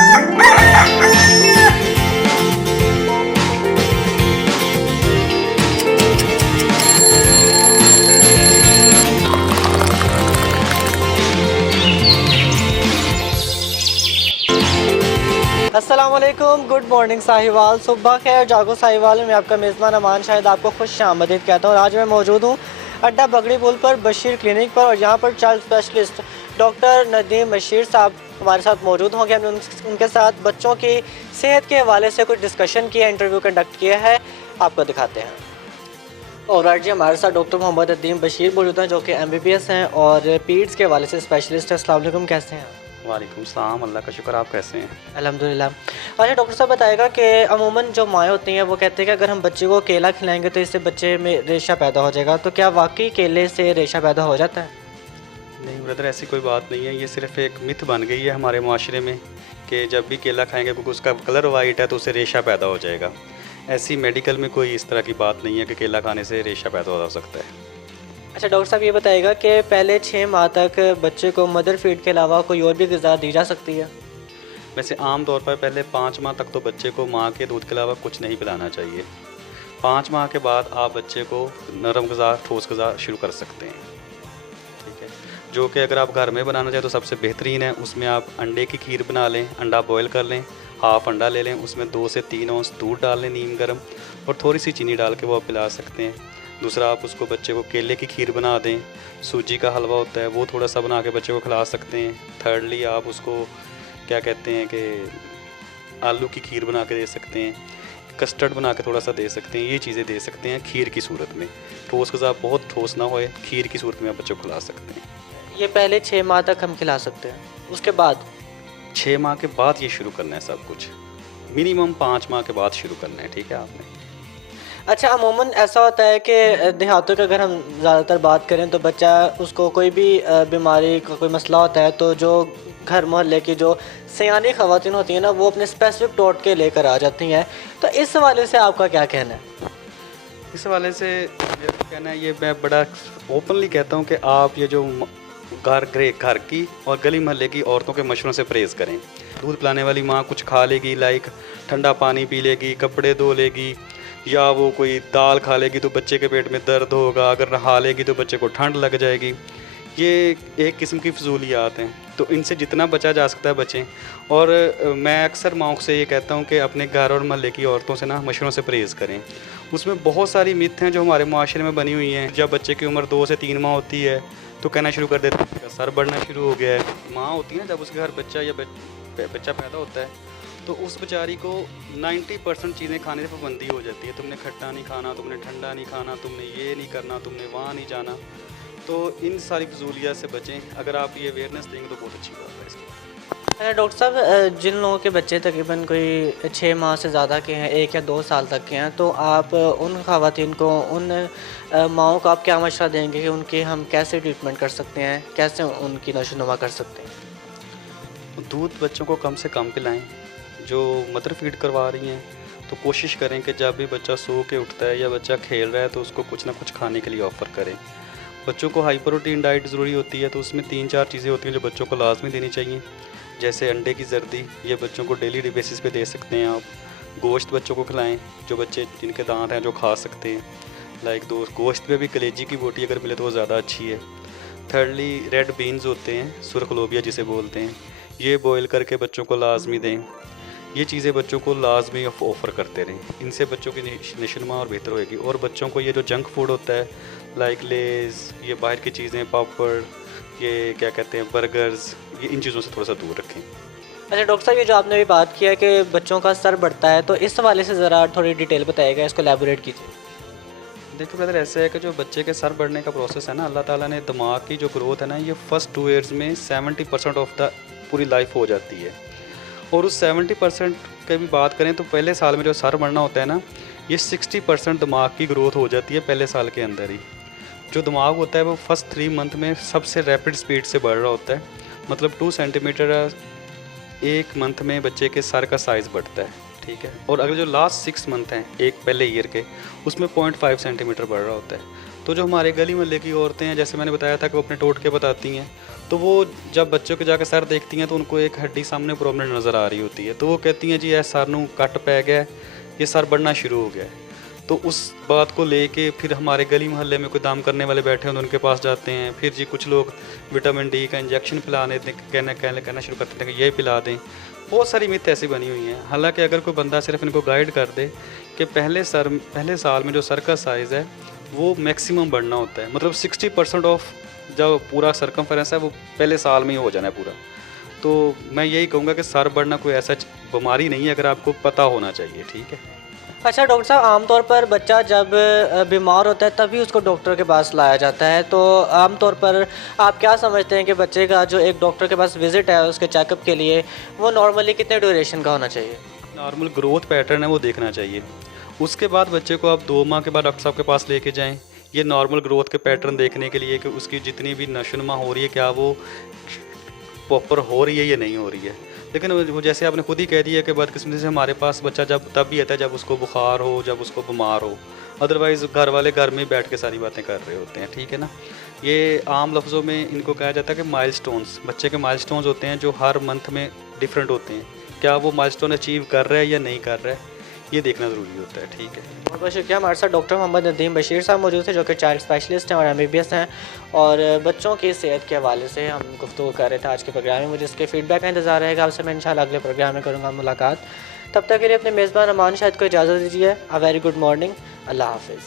अस्सलाम वालेकुम, good morning Sahiwal. सुबह खैर, जागो साहिवाल। मैं आपका मेज़बान अमान शाहिद आपको खुश आमदीद कहता हूँ। आज मैं मौजूद हूँ अड्डा बगड़ी पुल पर बशीर क्लिनिक पर, और यहाँ पर child specialist doctor Nadeem Bashir साहब हमारे साथ मौजूद होंगे। हमने उनके साथ बच्चों की सेहत के हवाले से कुछ डिस्कशन किया, इंटरव्यू कंडक्ट किया है, आपको दिखाते हैं। और आज जी हमारे साथ डॉक्टर मोहम्मद नदीम बशीर मौजूद हैं, जो कि MBBS हैं और पीड्स के हवाले से स्पेशलिस्ट हैं। अस्सलाम वालेकुम, कैसे हैं? वालेकुम सलाम, अल्लाह का शुक्र। आप कैसे हैं? अल्हम्दुलिल्लाह। अच्छा डॉक्टर साहब, बताएगा कि अमूमन जो माएँ होती हैं वो कहती हैं कि अगर हम बच्चे को केला खिलाएंगे तो इससे बच्चे में रेशा पैदा हो जाएगा, तो क्या वाकई केले से रेशा पैदा हो जाता है? नहीं ब्रदर, ऐसी कोई बात नहीं है। ये सिर्फ एक मिथ बन गई है हमारे माशरे में कि जब भी केला खाएंगे क्योंकि उसका कलर वाइट है तो उससे रेशा पैदा हो जाएगा। ऐसी मेडिकल में कोई इस तरह की बात नहीं है कि केला खाने से रेशा पैदा हो सकता है। अच्छा डॉक्टर साहब, ये बताएगा कि पहले 6 माह तक बच्चे को मदर फीड के अलावा कोई और भी ग़िज़ा दी जा सकती है? वैसे आम तौर पर पहले 5 माह तक तो बच्चे को माँ के दूध के अलावा कुछ नहीं पिलाना चाहिए। 5 माह के बाद आप बच्चे को नरम ग़िज़ा, ठोस ग़िज़ा शुरू कर सकते हैं, ठीक है। जो कि अगर आप घर में बनाना चाहें तो सबसे बेहतरीन है। उसमें आप अंडे की खीर बना लें, अंडा बॉयल कर लें, हाफ़ अंडा ले लें, उसमें 2 से 3 औंस दूध डाल लें नीम गर्म, और थोड़ी सी चीनी डाल के वो आप पिला सकते हैं। दूसरा, आप उसको बच्चे को केले की खीर बना दें, सूजी का हलवा होता है वो थोड़ा सा बना के बच्चे को खिला सकते हैं। थर्डली, आप उसको क्या कहते हैं कि आलू की खीर बना के दे सकते हैं, कस्टर्ड बना के थोड़ा सा दे सकते हैं। ये चीज़ें दे सकते हैं खीर की सूरत में। ठोस ग़िज़ा बहुत ठोस ना होए, खीर की सूरत में आप बच्चों को खिला सकते हैं। ये पहले 6 माह तक हम खिला सकते हैं, उसके बाद? 6 माह के बाद ये शुरू करना है सब कुछ। मिनिमम 5 माह के बाद शुरू करना है, ठीक है आपने। अच्छा, अमूमन ऐसा होता है कि देहातों की अगर हम ज़्यादातर बात करें तो बच्चा, उसको कोई भी बीमारी का कोई मसला होता है तो जो घर मोहल्ले की जो सयानी ख़वातीन होती हैं ना, वो अपने स्पेसिफिक टोटके लेकर आ जाती हैं। तो इस हवाले से आपका क्या कहना है? इस हवाले से मेरा कहना है, ये मैं बड़ा ओपनली कहता हूँ कि आप ये जो घर की और गली मोहल्ले की औरतों के मशवरों से परहेज़ करें। दूध पिलाने वाली माँ कुछ खा लेगी, लाइक ठंडा पानी पी लेगी, कपड़े धो लेगी, या वो कोई दाल खा लेगी तो बच्चे के पेट में दर्द होगा, अगर नहा लेगी तो बच्चे को ठंड लग जाएगी। ये एक किस्म की फजूलियात हैं, तो इनसे जितना बचा जा सकता है बचें। और मैं अक्सर माओं से ये कहता हूँ कि अपने घर और मोहल्ले की औरतों से ना मशवरों से परहेज़ करें। उसमें बहुत सारी मिथ हैं जो हमारे माशरे में बनी हुई हैं। जब बच्चे की उम्र 2 से 3 माह होती है तो कहना शुरू कर देते हैं सर बढ़ना शुरू हो गया है। माँ होती है ना, जब उसके घर बच्चा या बच्चा पैदा होता है तो उस बेचारी को 90% चीज़ें खाने से पाबंदी हो जाती है। तुमने खट्टा नहीं खाना, तुमने ठंडा नहीं खाना, तुमने ये नहीं करना, तुमने वहाँ नहीं जाना। तो इन सारी फजूलियात से बचें। अगर आप ये अवेयरनेस देंगे तो बहुत अच्छी बात है इसकी। अच्छा डॉक्टर साहब, जिन लोगों के बच्चे तकरीबन कोई 6 माह से ज़्यादा के हैं, 1 या 2 साल तक के हैं, तो आप उन ख़वातीन को, उन माओं को आप क्या मशवरा देंगे कि उनकी हम कैसे ट्रीटमेंट कर सकते हैं, कैसे उनकी नशोनुमा कर सकते हैं? दूध बच्चों को कम से कम पिलाएं। जो मदर फीड करवा रही हैं तो कोशिश करें कि जब भी बच्चा सो के उठता है या बच्चा खेल रहा है तो उसको कुछ ना कुछ खाने के लिए ऑफ़र करें। बच्चों को हाई प्रोटीन डाइट ज़रूरी होती है, तो उसमें 3-4 चीज़ें होती हैं जो बच्चों को लाजमी देनी चाहिए। जैसे अंडे की जर्दी, ये बच्चों को डेली बेसिस पे दे सकते हैं आप। गोश्त बच्चों को खिलाएं, जो बच्चे जिनके दांत हैं जो खा सकते हैं, लाइक गोश्त में भी कलेजी की बोटी अगर मिले तो वो ज़्यादा अच्छी है। थर्डली, रेड बीन्स होते हैं, सुरख लोबिया जिसे बोलते हैं, ये बॉयल करके बच्चों को लाजमी दें। ये चीज़ें बच्चों को लाजमी ऑफ़र करते रहें। इनसे बच्चों की नशोनुमा और बेहतर होएगी। और बच्चों को ये जो जंक फूड होता है, लाइक लेज़, ये बाहर की चीज़ें, पापड़, ये क्या कहते हैं, बर्गर्स, ये इन चीज़ों से थोड़ा सा दूर रखें। अच्छा डॉक्टर साहब, ये जो आपने भी बात किया कि बच्चों का सर बढ़ता है, तो इस हवाले से ज़रा थोड़ी डिटेल बताइएगा, इसको एलैबोरेट कीजिए। देखिए ब्रदर, ऐसा है कि जो बच्चे के सर बढ़ने का प्रोसेस है ना, अल्लाह ताला ने दिमाग की जो ग्रोथ है ना, ये फर्स्ट 2 ईयर्स में 70% ऑफ द पूरी लाइफ हो जाती है। और उस 70% की भी बात करें तो पहले साल में जो सर बढ़ना होता है ना, ये 60% दिमाग की ग्रोथ हो जाती है पहले साल के अंदर ही। जो दिमाग होता है वो फर्स्ट 3 मंथ में सबसे रैपिड स्पीड से बढ़ रहा होता है। मतलब 2 सेंटीमीटर 1 मंथ में बच्चे के सर का साइज़ बढ़ता है, ठीक है। और अगर जो लास्ट 6 मंथ हैं एक पहले ईयर के, उसमें 0.5 सेंटीमीटर बढ़ रहा होता है। तो जो हमारे गली मोहल्ले की औरतें हैं, जैसे मैंने बताया था कि वो अपने टोटके बताती हैं, तो वो जब बच्चों के जाकर सर देखती हैं तो उनको एक हड्डी सामने प्रोमिनेंट नज़र आ रही होती है, तो वो कहती हैं जी ये सर नू कट पै गया, ये सर बढ़ना शुरू हो गया है। तो उस बात को लेके फिर हमारे गली मोहल्ले में कोई दाम करने वाले बैठे हैं तो उनके पास जाते हैं, फिर जी कुछ लोग विटामिन डी का इंजेक्शन पिलाने कहना शुरू करते हैं कि ये पिला दें। बहुत सारी मिथ ऐसी बनी हुई हैं। हालांकि अगर कोई बंदा सिर्फ इनको गाइड कर दे कि पहले साल में जो सर का साइज़ है वो मैक्सिमम बढ़ना होता है, मतलब 60% ऑफ जो पूरा सरकमफेरेंस है वो पहले साल में ही हो जाना है पूरा। तो मैं यही कहूँगा कि सर बढ़ना कोई ऐसा बीमारी नहीं है, अगर आपको पता होना चाहिए, ठीक है। अच्छा डॉक्टर साहब, आमतौर पर बच्चा जब बीमार होता है तभी उसको डॉक्टर के पास लाया जाता है, तो आमतौर पर आप क्या समझते हैं कि बच्चे का जो एक डॉक्टर के पास विज़िट है उसके चेकअप के लिए, वो नॉर्मली कितने ड्यूरेशन का होना चाहिए? नॉर्मल ग्रोथ पैटर्न है वो देखना चाहिए। उसके बाद बच्चे को आप 2 माह के बाद डॉक्टर साहब के पास लेके जाएं, ये नॉर्मल ग्रोथ के पैटर्न देखने के लिए कि उसकी जितनी भी नशोनुमा हो रही है क्या वो प्रॉपर हो रही है या नहीं हो रही है। लेकिन वो जैसे आपने खुद ही कह दिया कि बदकिस्मती से हमारे पास बच्चा जब तब भी आता है जब उसको बुखार हो, जब उसको बीमार हो, अदरवाइज़ घर वाले घर में बैठ के सारी बातें कर रहे होते हैं, ठीक है ना। ये आम लफ्ज़ों में इनको कहा जाता है कि माइलस्टोन्स, बच्चे के माइलस्टोन्स होते हैं जो हर मंथ में डिफरेंट होते हैं। क्या वो माइलस्टोन अचीव कर रहा है या नहीं कर रहा है, ये देखना ज़रूरी होता है, ठीक है। बहुत बहुत शुक्रिया। हमारे साथ डॉक्टर मोहम्मद नदीम बशीर साहब मौजूद थे जो कि चाइल्ड स्पेशलिस्ट हैं और MBBS हैं, और बच्चों की सेहत के हवाले से हम गुफ्तगू कर रहे थे आज के प्रोग्राम में। मुझे इसके फीडबैक का इंतज़ार रहेगा, आपसे मैं इंशाल्लाह अगले प्रोग्राम में करूँगा मुलाकात। तब तक के लिए अपने मेज़बान अमान शाहिद को इजाज़त दीजिए। अ वेरी गुड मॉर्निंग, अल्लाह हाफिज़।